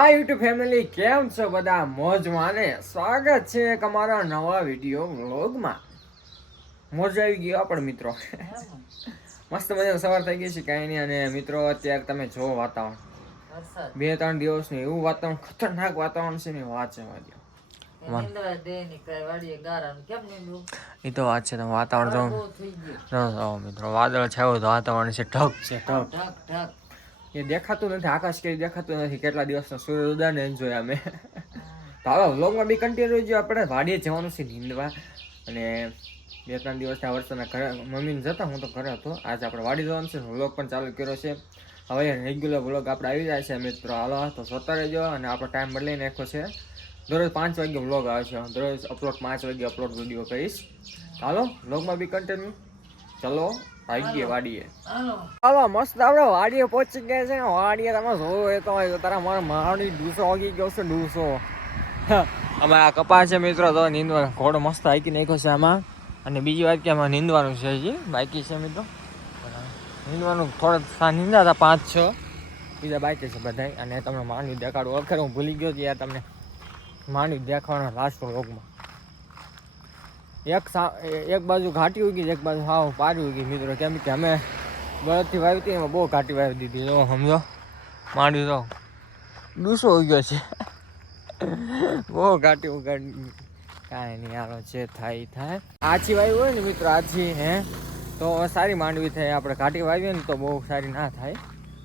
હાય YouTube family, કેમ છો બધા? મોજમાં ને સ્વાગત છે એક અમારા નવા વિડીયો વ્લોગમાં. મોજ આવી ગયો પણ મિત્રો. મસ્ત મજાનો સવાર થઈ ગઈ છે કાંઈ નહીં. અને મિત્રો અત્યારે તમે જો વાતાવરણ 2-3 દિવસનું એવું વાતાવરણ, ખતરનાક વાતાવરણ છે ને વાત છે વાડી. એ તો વાત છે. તમે વાતાવરણ જો મિત્રો, વાદળ છાયું તો વાતાવરણ છે ઢગ છે ઢગ. એ દેખાતું નથી, આકાશ કઈ દેખાતું નથી. કેટલા દિવસનો સૂર્ય ઉદયને એન્જોય અમે. તો હવે વ્લોગમાં બી કન્ટિન્યુ જો. આપણે વાડીએ જવાનું છે નીંદવા. અને 2-3 દિવસના વરસાદના ઘરે મમ્મીને જતા, હું તો ઘરે હતો. આજે આપણે વાડી જવાનું છે. વ્લોગ પણ ચાલુ કર્યો છે. હવે રેગ્યુલર વ્લોગ આપણે આવી જાય છે મિત્રો. હાલો તો જોતા રહેજો. અને આપણો ટાઈમ બદલાઈ નાખ્યો છે. દરરોજ 5 વાગે વ્લોગ આવે છે. દરરોજ અપલોડ 5 વાગે અપલોડ વિડીયો કરીશ. હાલો વ્લોગમાં બી કન્ટિન્યુ. ચલો ભાગીએ વાડીએ. હાલો મસ્ત આપણે વાડીએ પહોંચી ગયા છે. વાડીએ તમે જોવો એ તો તારા મારા માવડી ડૂસો વાગી ગયો છે. ડૂસો અમે આ કપાસ છે મિત્રો. તો નીંદવાનો ઘોડો મસ્ત હાકી નાખ્યો છે આમાં. અને બીજી વાત કે આમાં નીંદવાનું છે હજી બાકી છે મિત્રો. નીંદવાનું થોડા નીંદા હતા 5-6, બીજા બાકી છે બધા. અને તમને માંડવી દેખાડું. વખત હું ભૂલી ગયો યાર તમને માંડવી દેખાડવાના લાસ્ટ વ્લોગમાં. એક બાજુ ઘાટી ઉગી, એક બાજુ હાવ પારી ઉગી મિત્રો. કેમ કે અમે બળદથી વાવી હતી એમાં બહુ ઘાટી વાવી દીધી. જો સમજો માંડવી તો ડૂસો ઉગ્યો છે. બહુ ઘાટી ઉગાડી. કાંઈ નહીં, હાલો જે થાય. આછી વાવી હોય ને મિત્રો, આછી તો સારી માંડવી થાય. આપણે ઘાટી વાવીએ ને તો બહુ સારી ના થાય,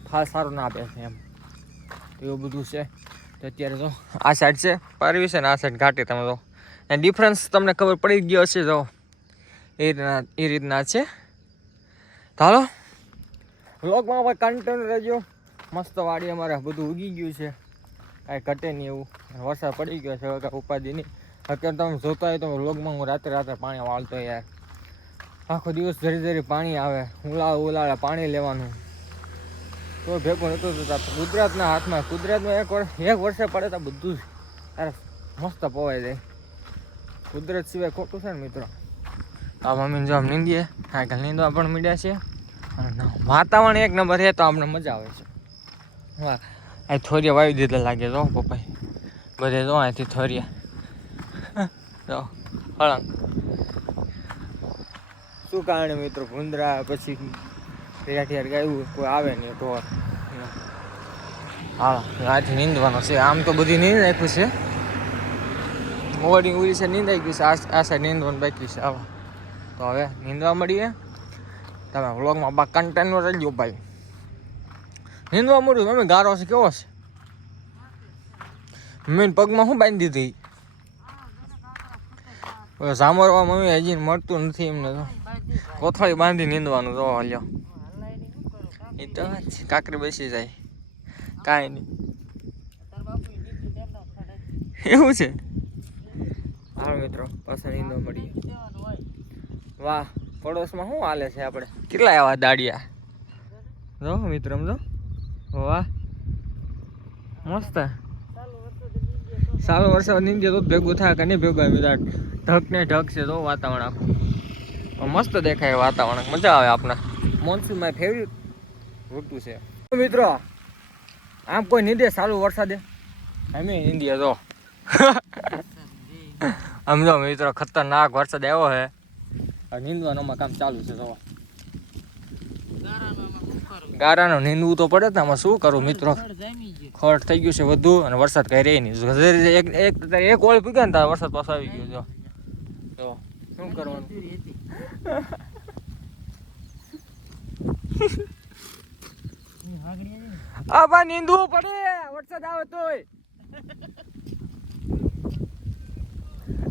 ફાલ સારું ના બેસે એમ. એવું બધું છે. તો અત્યારે તો આ સાઈડ છે પારવી છે ને આ સાઈડ ઘાટી. તમે તો ડિફરન્સ તમને ખબર પડી ગયો છે. તો એ રીતના છે. ચાલો વ્લોગમાં આપણે કન્ટિન્યુ રહેજો. મસ્ત વાડી અમારે બધું ઉગી ગયું છે, કાંઈ ઘટે નહીં એવું. વરસાદ પડી ગયો છે, કાંઈ ઉપાધિ નહીં. અત્યારે તમે જોતા હોય તો વ્લોગમાં હું રાત્રે પાણી વાળતો યાર. આખો દિવસ ધરી પાણી આવે, ઉલાળે પાણી લેવાનું તો ભેગું નહોતું થતા. ગુજરાતના હાથમાં, કુદરતમાં એક વર્ષે પડે તો બધું જ અરે મસ્ત પવાઈ જાય. કુદરત સિવાય ખોટું છે ને મિત્રો. આ મમ્મીને જો આમ નીંદીએ, આગળ નીંદવા પણ મીડ્યા છે. વાતાવરણ એક નંબર છે તો અમને મજા આવે છે. હા, આ થોરિયા વાવી દીધા લાગે તો પપ્પાએ બધે. જો અહીંથી થોરિયા તો હળંગ શું કારણે મિત્રો, ભૂંદરા પછી ઠેર ગાયું કોઈ આવે નહીં ઢોર. હા, આજે નીંદવાનો છે. આમ તો બધી નીંદ નાખ્યું છે. મોડી ઉડી છે નીંદાઈ ગયું છે. આ સાઈડ નીંદવાનું બાકી છે. આવા તો હવે નીંદવા મળીએ. તમે વ્લોગમાં બા કન્ટિન્યુ રહેજો ભાઈ. નીંદવા મળ્યું. મમ્મી ગારો છે કેવો છે? મમ્મીને પગમાં શું બાંધી દીધી? સાંભળવા મમ્મી હજી મળતું નથી એમને. તો કોથળી બાંધી નીંદવાનું. તો હાલ્યો એ તો કાકરી બેસી જાય. કાંઈ નહીં એવું છે. હા મિત્રો, પાછા નીંદવા મળીએ. વાહ, પડોશમાં શું હાલે છે આપણે? કેટલા એવા દાડિયા જો મિત્રો, સમજો. વાહ મસ્ત. સારો વરસાદ નીંદે તો ભેગું થાય કે નહીં ભેગું? બધા ઢગ ને ઢગ છે તો વાતાવરણ આખું મસ્ત દેખાય. વાતાવરણ મજા આવે. આપણા મોન્સૂન મારી ફેવરિટ ઋતુ છે મિત્રો. આમ કોઈ નીંદે સારું વરસાદે? અમે નીંદીએ તો આમ જો મિત્રો, ખતરનાક વરસાદ આવ્યો છે. નીંદવાનું કામ ચાલુ છે. તો ગારાનો નીંદવું તો પડે ને. આમાં શું કરું મિત્રો, ખોટ થઈ ગયું છે વધુ. અને વરસાદ કઈ રહી નહીં. એક ઓળ પીગ્યા ને તાર વરસાદ પાછો આવી ગયો. જો શું કરવાનું? આ બા નીંદવું પડે વરસાદ આવે તોય.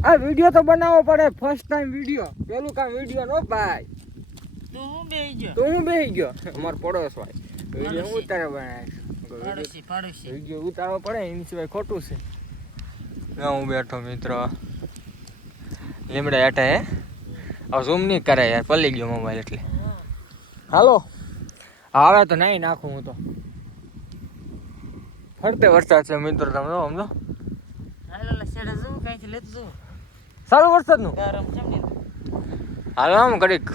આ વિડીયો તો બનાવવો પડે. ફર્સ્ટ ટાઈમ વિડીયો, પેલું કામ વિડીયો નો ભાઈ. તું હું બેહી ગયો અમારો પડોશ ભાઈ. વિડીયો હું ઉતારે બનાવે, વિડીયો ઉતારવો પડે. એની સિવાય ખોટું છે. હું બેઠો મિત્રો લીમડા હેઠા. હવે ઝૂમ નહીં કરે યાર, પલી ગયો મોબાઈલ એટલે. હાલો આવે તો નહીં નાખું હું તો. ફરતે વરસાદ છે મિત્રો. તમે જો સમજો સારું વરસાદ નું. હાલો આમ ઘડીક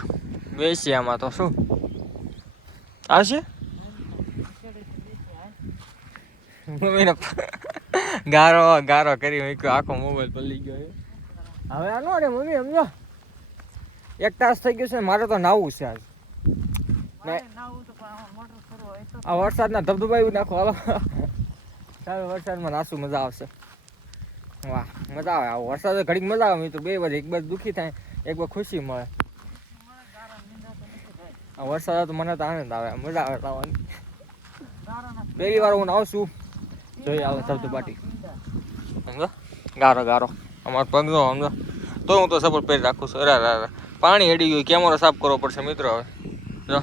બેસી. આમાં તો શું આવશે? મમ્મીને ગારો ગારો કરી મૂક્યો, આખો મોબાઈલ પલળી ગયો. હવે આ નો રે મમ્મી, સમજો 1 તાસ થઈ ગયો છે, મારે તો નાવું છે આજ. આ વરસાદના ધબધબાવી નાખો, હાલો ચાલો વરસાદમાં નાસું, મજા આવશે. વાહ મજા આવે, આવો વરસાદ ઘડીક મજા આવે મિત્રો, બે બાજુ, એક બાજુ દુઃખી થાય, એક બાજુ ખુશી મળે. આ વરસાદ તો મને તો આનંદ આવે, મજા આવે લાવવાની. પહેલી વાર હું આવશું, જોઈએ આવે ધબધબાટી, સમજો ગારો ગારો અમારો પગ જો સમજો, તો હું તો સપોર્ટ પહેરી રાખું છું. અરે પાણી અડી ગયું, કેમેરો સાફ કરવો પડશે મિત્રો. હવે જો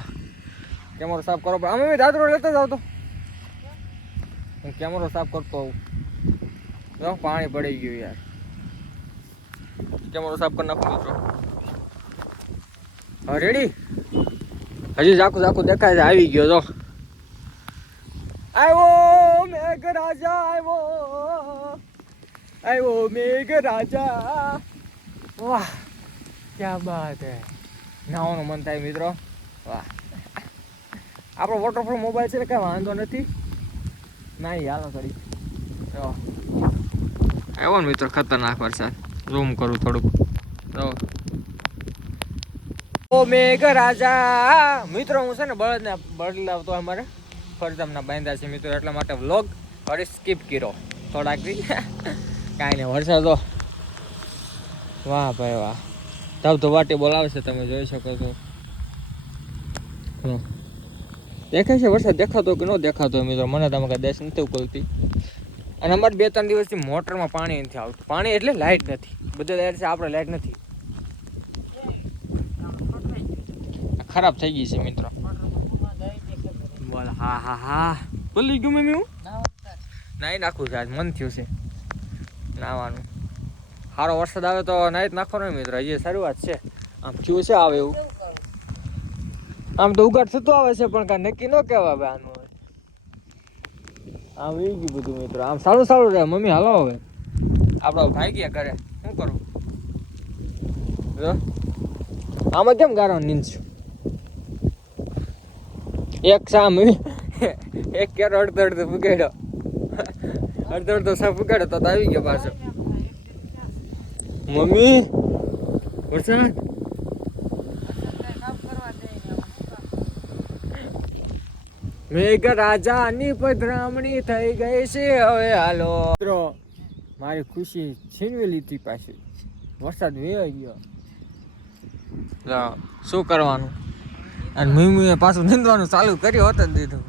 કેમેરો સાફ કરવો પડે, અમે દાદરો લેતા જાવ તો હું કેમેરો સાફ કરતો હોઉં. જો પાણી પડી ગયું યાર, કેમેરો સાફ કરી નાખું મિત્રો. હા રેડી, હજી ઝાકું ઝાકું દેખાય છે, આવી ગયો. જો આવ્યો મેઘરાજા, આવ્યો મેઘરાજા. વાહ ક્યાં બાત હે, નાવાનું મન થાય મિત્રો. વાહ આપણો વોટરપ્રૂફ મોબાઈલ છે ને, કાંઈ વાંધો નથી. ના હાલો કરી આવ્યો ને મિત્રો, ખતરનાક વરસાદ. ઝૂમ કરું થોડુંક. ઓ મેઘરાજા મિત્રો, હું છે ને બળદ લાવતો અમારે ફરજામના બાંધ્યા છે મિત્રો, એટલા માટે વ્લોગ હવે સ્કીપ કર્યો થોડાક દી. કાંઈ નહીં, વરસાદ તો વાહ ભાઈ વાહ, ધબધબાટી બોલાવશે, તમે જોઈ શકો છો. દેખાય છે વરસાદ, દેખાતો કે ન દેખાતો મિત્રો, મને તમે કાંઈ દેશ નથી ઉકલતી. અને અમારે 2-3 દિવસથી મોટરમાં પાણી નથી આવતું. પાણી એટલે લાઇટ નથી, બધે લાઇટ છે, આપણે લાઇટ નથી. ખરાબ થઈ ગઈ છે મિત્રો. બોલ હા હા હા, ભૂલી ગયું મેં, હું નાહી નાખું છે આજ, મન થયું છે નાવાનું. સારો વરસાદ આવે તો નાહી જ નાખવાનો મિત્રો, હજી શરૂઆત છે. આમ થયું છે આવે એવું, આમ તો ઉગાડ થતો આવે છે, પણ કાંઈ નક્કી ન કહેવાય ભાઈ આનું. આમ એ ગયું બધું મિત્રો, આમ સારું સારું રહે. મમ્મી હાલો હવે આપડે ભાઈ ગયા ઘરે, શું કરું? આમાં કેમ ગારો નીંદ છું? એક સામ એક કેરો અડધો અડધો ફૂગાડ્યો, અડધો અડધો સા ફૂગાડ્યો તો આવી ગયો પાછો. મમ્મી વરસાદ મેઘરાજાની પધરામણી થઈ ગઈ છે, હવે હાલો મિત્રો. મારી ખુશી છીનવી લીધી પાછી, વરસાદ વેવાઈ ગયો. શું કરવાનું? અને મીમીએ પાછું નીંદવાનું ચાલુ કર્યું હોત જ દીધું.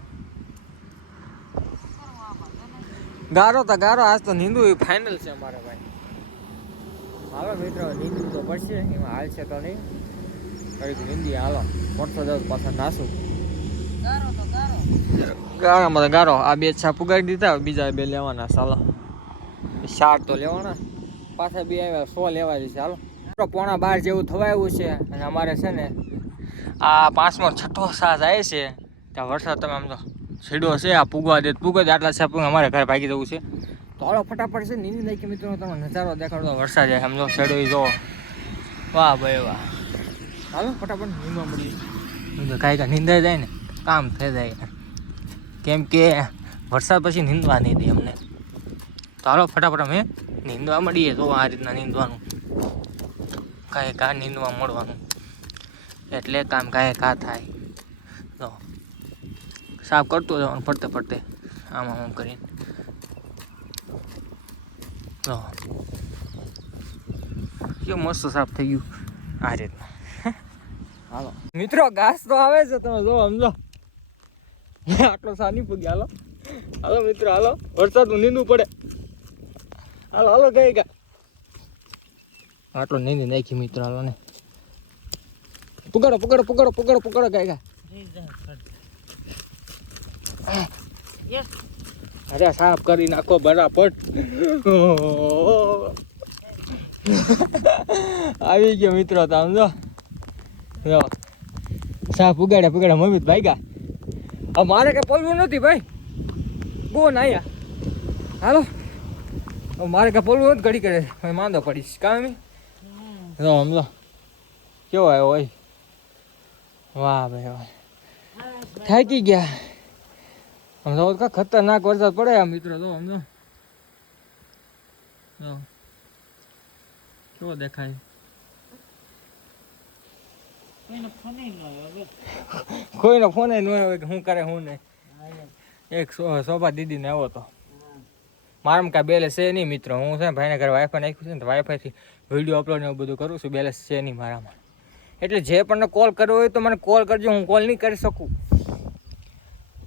ગારો તો ગારો, આજ તો નીંદવું એ ફાઇનલ છે અમારે ભાઈ. હાલો મિત્રો, નીંદવું તો પડશે, એમાં હાલ છે તો નહીં, કઈક નીંદી હાલો. મોટો દસ પાછા નાસું ગારામાં તો ગારો. આ 2 છાપ ઉગાડી દીધા, બીજા 2 લેવાના. ચાલો 4 તો લેવાના, પાછા 2 આવ્યા, 100 લેવા છે. હાલો 11:15 જેવું થવા આવ્યું છે, અને અમારે છે ને આ 5મો 6ઠો સા જાય છે. ત્યાં વરસાદ તમે આમ તો છેડો છે, આ પૂગવા દે આટલા છાપ અમારે ઘરે ભાગી જવું છે. તો હાલો ફટાફટ છે નીંદી નાખી મિત્રો, તમે નજારો દેખાડો. વરસાદ જાય સમજો, છેડો જો, વાહ ભાઈ વાહ. હાલો ફટાફટ નીંદવા મળીએ. કાંઈ નીંદાઈ જાય ને કામ થઈ જાય, કેમ કે વરસાદ પછી નીંદવા નહીં દે અમને. તો હાલો ફટાફટ અમે નીંદવા મળીએ. તો આ રીતના નીંદવાનું, કાંઈ નીંદવા મળવાનું, એટલે કામ કાંઈ થાય. તો સાફ કરતો જવાનું ફરતે ફરતે, આમાં આમ કરીને. તો કેવું મસ્ત સાફ થઈ ગયું આ રીતના. હાલો મિત્રો, ઘાસ તો આવે છે, તમે જો સમજો. આટલો સા નહીં પૂગ્યા. હાલો હાલો મિત્રો, હાલો વરસાદનું નીંદવું પડે. હાલો હાલો ગઈ ગા, આટલો નીંદી નાખી મિત્રો. હાલો ને પકડો પકડો પકડો પકડો પકડો ગઈ ગા. અરે સાફ કરી નાખો બરાબર. આવી ગયો મિત્રો, તો સમજો સાફ ઉગાડ્યા પગાડ્યા. મમ્મી ભાઈ ગયા. હવે મારે કઈ પોલવું નથી ભાઈ, બહુ નાયા. હાલો મારે કઈ પોલવું નથી, ઘડી કરે માંદો પડીશ. કામ સમજો કેવો આવ્યો હોય. વાહ ભાઈ વાહ, થાકી ગયા. સમજો કા ખતરનાક વરસાદ પડે આ મિત્રો તો સમજો કેવો દેખાય કોઈનો ફોન ન આવે કે શું કરે શું નહીં એક શોભા દીદી ને આવ્યો તો મારામાં કાંઈ બેલેન્સ છે નહીં મિત્રો હું છે ને ભાઈના ઘરે વાઈફાઈ નાખ્યું છે ને તો વાઈફાઈથી વિડીયો અપલોડ ને એવું બધું કરું છું બેલેન્સ છે નહીં મારામાં એટલે જે પણ કોલ કરવો હોય તો મને કોલ કરજો હું કોલ નહીં કરી શકું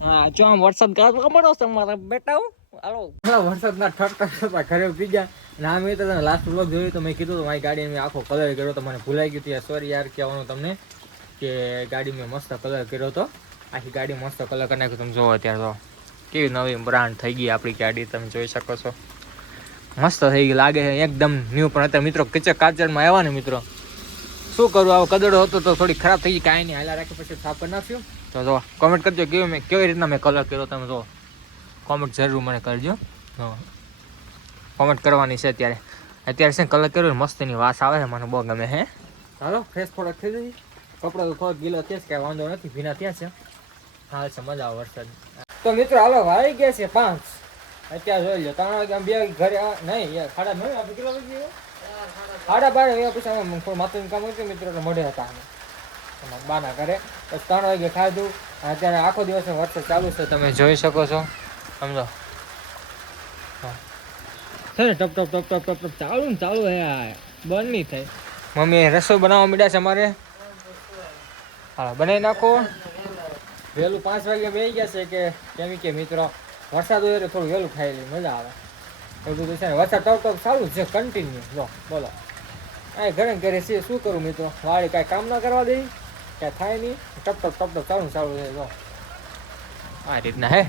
હા જો આમ વરસાદ ગાજવા મળો છે મારા બેટા હાલો વરસાદના ઠરતા ઘરે પીજા ના મેં તો લાસ્ટ વ્લોગ જોયું તો મેં કીધું તો મારી ગાડી મેં આખો કલર કર્યો તો મને ભૂલાઈ ગયું ત્યાં સોરી યાર કહેવાનું તમને કે ગાડી મેં મસ્ત કલર કર્યો હતો આખી ગાડી મસ્ત કલર કરી નાખ્યું તમે જોવો અત્યારે તો કેવી નવી બ્રાન્ડ થઈ ગઈ આપણી ગાડી તમે જોઈ શકો છો મસ્ત થઈ ગઈ લાગે છે એકદમ ન્યૂ પણ અત્યારે મિત્રો કાચરમાં આવ્યા ને મિત્રો શું કરું આવો કદડો હતો તો થોડી ખરાબ થઈ ગઈ કાંઈ નહીં હાલા રાખી પછી સાફ કરી નાખ્યું તો જો કોમેન્ટ કરજો કેવી રીતના મેં કલર કર્યો તમે જો કોમેન્ટ જરૂર મને કરજો કોમેન્ટ કરવાની છે અત્યારે છે કલર કર્યો મસ્ત એની વાસ આવે છે મને બહુ ગમે હે ચાલો ફ્રેશ થોડાક થઈ જઈએ કપડા તો થોડોક ગીલો થયા છે કાંઈ વાંધો નથી ભીના થયા છે હા છે મજા આવે વરસાદ તો મિત્રો હાલો વાળી ગયા છે 5 અત્યારે જોઈ લો 3 વાગે 2 ઘરે નહીં 9:30 આપણે કેટલા વાગે 12:30 વાગ્યા પછી અમે માથું કામ હતું મિત્રો મોઢે હતા અમે બાના ઘરે પછી 3 વાગે ખાધું અત્યારે આખો દિવસ વરસાદ ચાલુ છે તમે જોઈ શકો છો સમજો છે ને ટપ ટપ ટપ ટપ ટપ ટપ ચાલુ હે બંધ નહીં થાય મમ્મી રસોઈ બનાવવા માંડ્યા છે અમારે હા બનાવી નાખો વહેલું 5 વાગે બેસી ગયા છે કે કેમ કે મિત્રો વરસાદ હોય એટલે થોડું વહેલું ખાઈ લે મજા આવે એવું બધું છે ને વરસાદ ટપ ટપ ચાલુ છે કન્ટિન્યુ જો બોલો આ ઘરે ઘરે છે શું કરું મિત્રો વાળી કાંઈ કામ ના કરવા દઈ કાંઈ થાય નહીં ટપ ટપ ટપ ટપ ચાલુ છે જો આ રીતના હે